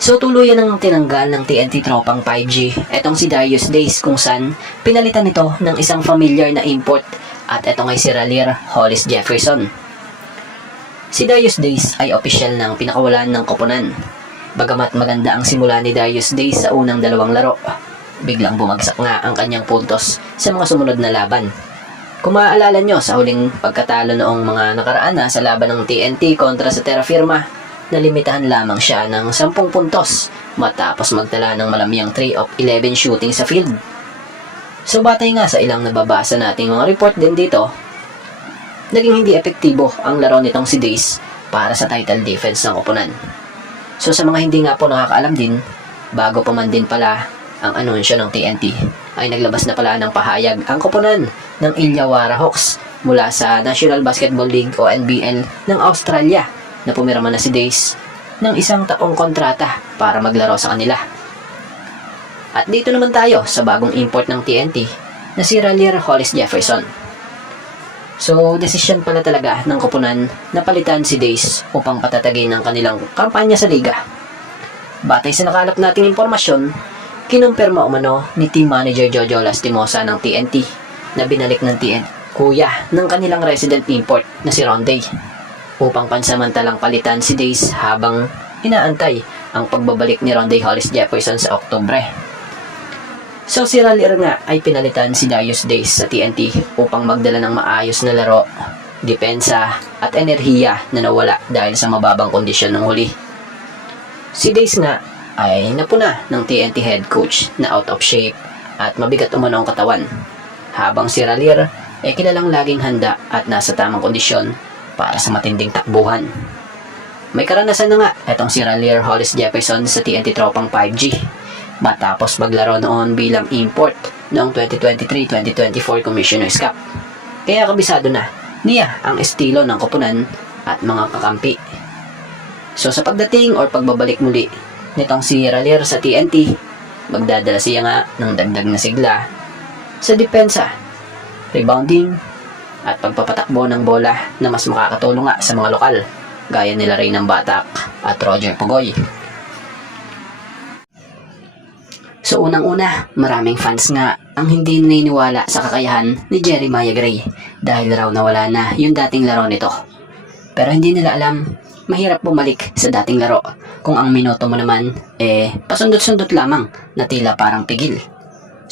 So tuluyan nang tinanggal ng TNT tropang 5G etong si Darius Days kung saan pinalitan ito ng isang familiar na import at ito ngay si Raleigh Hollis Jefferson. Si Darius Days ay opisyal ng pinakawalan ng koponan. Bagamat maganda ang simula ni Darius Days sa unang dalawang laro, biglang bumagsak nga ang kanyang puntos sa mga sumunod na laban. Kung maaalala nyo sa huling pagkatalo noong mga nakaraan na sa laban ng TNT kontra sa Terra Firma, nalimitahan lamang siya ng 10 puntos matapos magtala ng malamyang 3 of 11 shooting sa field. So batay nga sa ilang nababasa nating mga report din dito, naging hindi epektibo ang laro nitong si Days para sa title defense ng koponan. So sa mga hindi nga po nakakaalam din, bago pa man din pala ang anunsyo ng TNT, ay naglabas na pala ng pahayag ang koponan ng Illawarra Hawks mula sa National Basketball League o NBL ng Australia na pumirma na si Days ng 1 taong kontrata para maglaro sa kanila. At dito naman tayo sa bagong import ng TNT na si Raleigh Hollis Jefferson. So, desisyon pala talaga ng koponan na palitan si Days upang patatagin ang kanilang kampanya sa liga. Batay sa nakalap nating impormasyon, kinumpirma umano ni Team Manager Jojo Lastimosa ng TNT na binalik ng TNT kuya ng kanilang resident import na si Ronday upang pansamantalang palitan si Days habang inaantay ang pagbabalik ni Ronday Hollis Jefferson sa Oktubre. So si Raleigh nga ay pinalitan si Darius Days sa TNT upang magdala ng maayos na laro, depensa at enerhiya na nawala dahil sa mababang kondisyon ng huli. Si Days nga ay napuna ng TNT head coach na out of shape at mabigat umano ang katawan, habang si Raleigh ay kilalang laging handa at nasa tamang kondisyon para sa matinding takbuhan. May karanasan na nga etong si Raleigh Hollis Jefferson sa TNT tropang 5G matapos maglaro noon bilang import noong 2023-2024 Commissioner's Cup. Kaya kabisado na niya ang estilo ng koponan at mga kakampi. So sa pagdating or pagbabalik muli nitong si Raleigh sa TNT, magdadala siya nga ng dagdag na sigla sa depensa, rebounding, at pagpapatakbo ng bola na mas makakatulong nga sa mga lokal gaya nila Reynang Batak at Roger Pugoy. So unang-una, maraming fans nga ang hindi naniniwala sa kakayahan ni Jeremiah Gray dahil raw nawala na yung dating laro nito. Pero hindi nila alam, mahirap bumalik sa dating laro kung ang minuto mo naman pasundot-sundot lamang na tila parang pigil.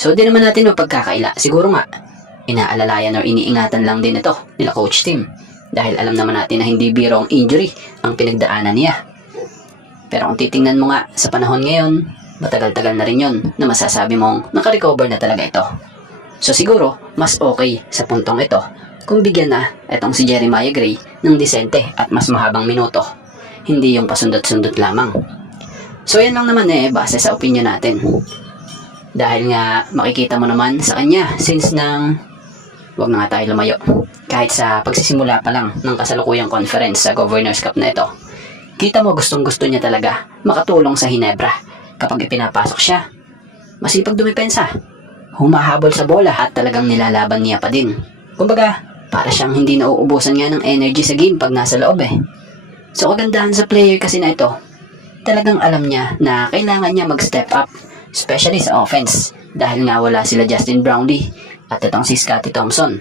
So di naman natin mapagkakaila, siguro nga inaalalayan o iniingatan lang din ito nila coach team dahil alam naman natin na hindi biro ang injury ang pinagdaanan niya. Pero kung titingnan mo nga sa panahon ngayon, matagal-tagal na rin yun na masasabi mong nakarecover na talaga ito. So siguro mas okay sa puntong ito kung bigyan na itong si Jeremiah Gray ng disente at mas mahabang minuto, hindi yung pasundot-sundot lamang. So yan lang naman base sa opinion natin, dahil nga makikita mo naman sa kanya since nang wag na nga tayo lumayo. Kahit sa pagsisimula pa lang ng kasalukuyang conference sa Governor's Cup na ito, kita mo gustong-gusto niya talaga makatulong sa Hinebra kapag ipinapasok siya. Masipag dumipensa, humahabol sa bola at talagang nilalaban niya pa din. Kumbaga, para siyang hindi nauubusan nga ng energy sa game pag nasa loob So kagandahan sa player kasi na ito, talagang alam niya na kailangan niya mag-step up, especially sa offense, dahil nga wala sila Justin Brownlee at itong si Scottie Thompson.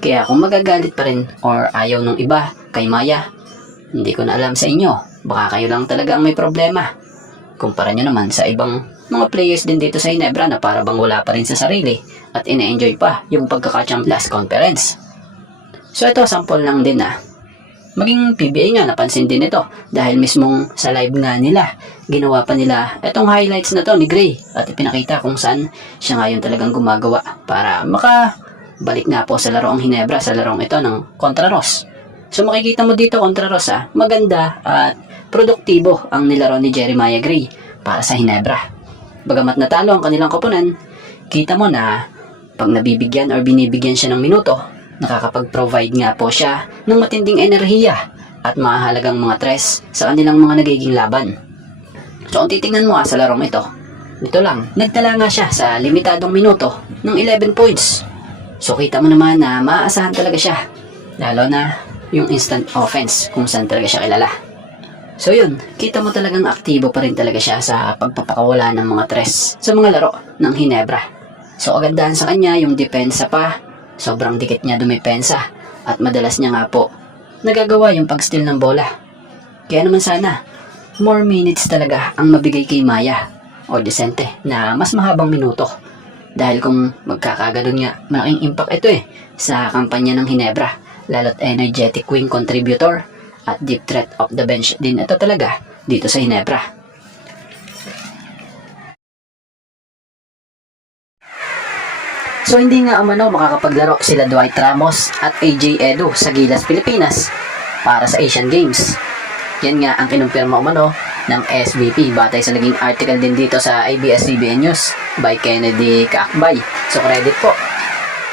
Kaya kung magagalit pa rin or ayaw nung iba kay Maya, hindi ko na alam sa inyo, baka kayo lang talaga ang may problema. Kumpara nyo naman sa ibang mga players din dito sa Hinebra na para bang wala pa rin sa sarili at ina-enjoy pa yung pagkakachamp last conference. So ito, sample lang din Maging PBA nga napansin din ito dahil mismong sa live nga nila, ginawa pa nila itong highlights na to ni Gray at ipinakita kung saan siya ngayon talagang gumagawa para makabalik nga po sa laro ang Hinebra sa larong ito ng Contra Ross. So makikita mo dito Contra Ross maganda at produktibo ang nilaro ni Jeremiah Gray para sa Hinebra. Bagamat natalo ang kanilang koponan, kita mo na pag nabibigyan or binibigyan siya ng minuto, nakakapag-provide nga po siya ng matinding enerhiya at mahalagang mga tres sa kanilang mga nagiging laban. So kung titingnan mo sa larong ito lang, nagtala nga siya sa limitadong minuto ng 11 points. So kita mo naman na maaasahan talaga siya, lalo na yung instant offense kung saan talaga siya kilala. So yun, kita mo talagang aktibo pa rin talaga siya sa pagpapakawala ng mga tres sa mga laro ng Hinebra. So kagandahan sa kanya yung depensa pa, sobrang dikit niya dumipensa at madalas niya nga po nagagawa yung pag-steal ng bola. Kaya naman sana, more minutes talaga ang mabigay kay Maya o Decente na mas mahabang minuto. Dahil kung magkakaganon nga, malaking impact ito sa kampanya ng Hinebra, lalo't energetic wing contributor at deep threat of the bench din ito talaga dito sa Hinebra. So hindi nga umano makakapaglaro sila Dwight Ramos at AJ Edu sa Gilas, Pilipinas para sa Asian Games. Yan nga ang kinumpirma umano ng SVP batay sa naging article din dito sa ABS-CBN News by Kennedy Kaakbay. So credit po.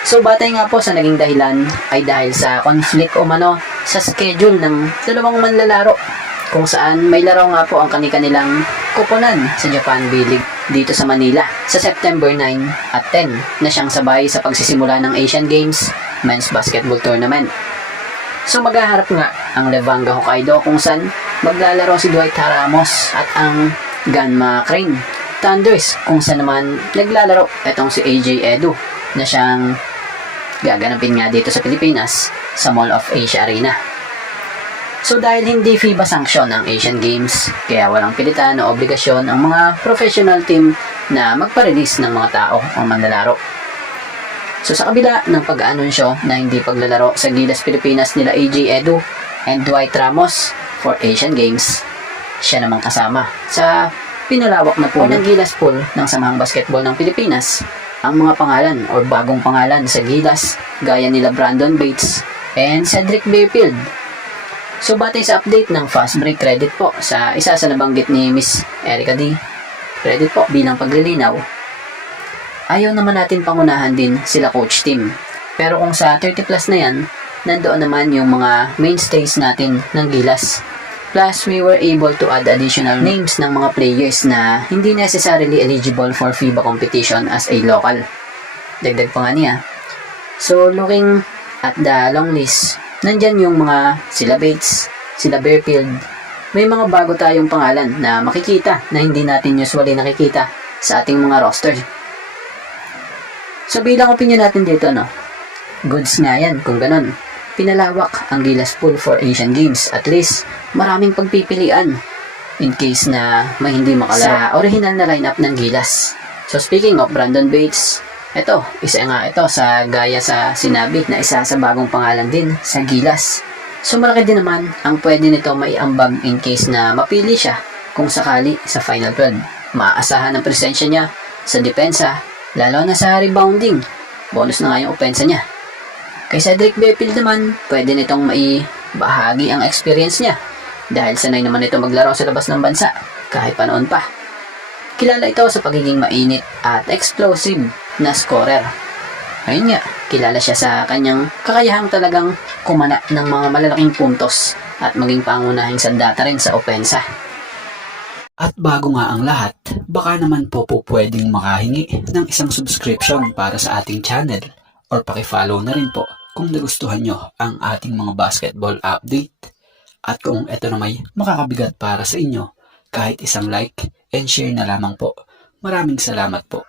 So batay nga po sa naging dahilan ay dahil sa conflict umano sa schedule ng dalawang manlalaro kung saan may laro nga po ang kanilang koponan sa Japan B-League dito sa Manila sa September 9 at 10 na siyang sabay sa pagsisimula ng Asian Games Men's Basketball Tournament. So maghaharap nga ang Levanga Hokkaido kung saan maglalaro si Dwight Ramos at ang Ganma Crane Thunders kung saan naman naglalaro itong si AJ Edu na siyang gaganapin nga dito sa Pilipinas sa Mall of Asia Arena. So dahil hindi FIBA sanction ang Asian Games, kaya walang pilitan o obligasyon ang mga professional team na magpa-release ng mga tao o manlalaro. So sa kabila ng pag-aanunsyo na hindi paglalaro sa Gilas Pilipinas nila AJ Edu and Dwight Ramos for Asian Games, siya namang kasama sa pinalawak na pool ng Gilas Pool ng Samahang Basketball ng Pilipinas ang mga pangalan o bagong pangalan sa Gilas gaya nila Brandon Bates and Cedric Bayfield. So batay sa update ng Fast Break, credit po sa isa sa nabanggit ni Miss Erica D. Credit po bilang paglilinaw. Ayaw naman natin pangunahan din sila coach team. Pero kung sa 30 plus na yan, nandoon naman yung mga mainstays natin ng Gilas. Plus, we were able to add additional names ng mga players na hindi necessarily eligible for FIBA competition as a local. Dagdag pa nga niya. So, looking at the long list, nandyan yung mga sila Bates, sila Bayfield. May mga bago tayong pangalan na makikita na hindi natin usually nakikita sa ating mga roster. So, bilang opinion natin dito, goods nga yan kung ganun. Pinalawak ang Gilas Pool for Asian Games. At least, maraming pagpipilian in case na may hindi makala sa original na lineup ng Gilas. So speaking of Brandon Bates, isa nga ito sa gaya sa sinabi na isa sa bagong pangalan din sa Gilas. So malaki din naman ang pwede nito maiambag in case na mapili siya kung sakali sa Final 12. Maaasahan ang presensya niya sa depensa, lalo na sa rebounding. Bonus na nga yung opensa niya. Kay Cedric Bayfield naman, pwede nitong maibahagi ang experience niya dahil sanay naman ito maglaro sa labas ng bansa kahit pa noon pa. Kilala ito sa pagiging mainit at explosive na scorer. Ayun nga, kilala siya sa kanyang kakayahang talagang kumana ng mga malalaking puntos at maging pangunahing sandata rin sa opensa. At bago nga ang lahat, baka naman po pwedeng makahingi ng isang subscription para sa ating channel or pakifollow na rin po kung nagustuhan nyo ang ating mga basketball update. At kung ito na may makakabigat para sa inyo, kahit isang like and share na lamang po. Maraming salamat po.